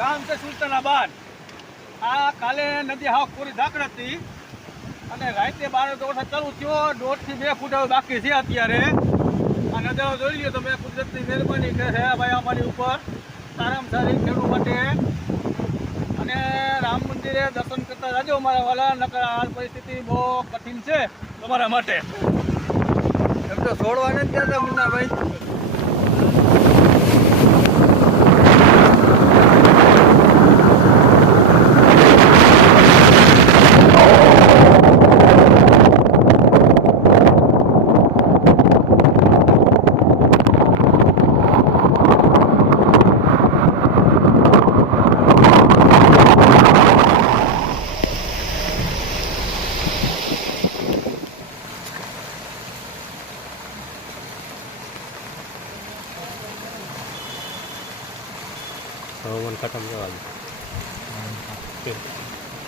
ગામ છે સુલતાનાબાદ। આ કાલે નદી હાવ પૂરી ઝાકળ હતી અને રાતે 12 વરસાદ ચાલુ થયો। 1.5 થી 2 ફૂટ બાકી છે અત્યારે। આ નજારો જોઈ લ્યો તમે, કુદરતની મહેરબાની કે છે ભાઈ અમારી ઉપર સારામાં સારી ખેડૂત માટે। અને રામ મંદિરે દર્શન કરતા જાજો અમારા વાલા, નકર આ પરિસ્થિતિ બહુ કઠિન છે તમારા માટે। એમ તો છોડવા નથી દેતા મુન્નાભાઈ। હવામાન ખતમ થવા